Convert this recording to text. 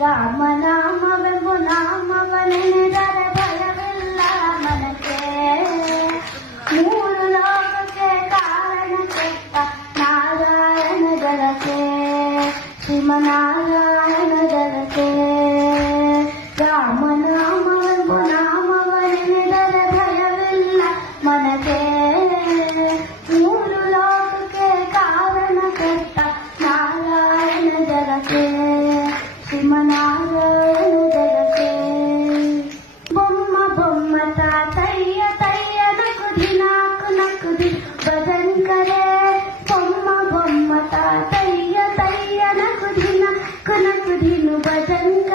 ರಾಮನಾಮವೆಂಬು ನಾಮವನೆನೆದರೆ ಭಯವಿಲ್ಲ ಮನಕ್ಕೆ. ಮೂರು ಲೋಕಕ್ಕೆ ಕಾರಣ ಕೆಟ್ಟ ನಾರಾಯಣ ಜಲಕ್ಕೆ, ಶ್ರೀಮನಾರಾಯಣ ಜಲಕ್ಕೆ. ರಾಮನಾಮವೆಂಬು ನಾಮವನೆನೆದರೆ ಭಯವಿಲ್ಲ ಮನಕ್ಕೆ. ಮೂರು ಲೋಕಕ್ಕೆ ಕಾರಣ ಕೆಟ್ಟ ನಾರಾಯಣ ಜಲಕ್ಕೆ, ಶ್ರೀಮನಾರಾಯಣ ಜಲಕ್ಕೆ. ಬೊಮ್ಮ ಬೊಮ್ಮ ತಾತಯ್ಯ ತಯ್ಯ ನಕುದಿ ನಾಕು ನಕುದಿ ಭಜನ್ ಕರೆ. ಬೊಮ್ಮ ಬೊಮ್ಮ ತಾತಯ್ಯ ತಯ್ಯ ನಕುದಿ ನಾಕು ನಕುದಿನು ಭಜನ್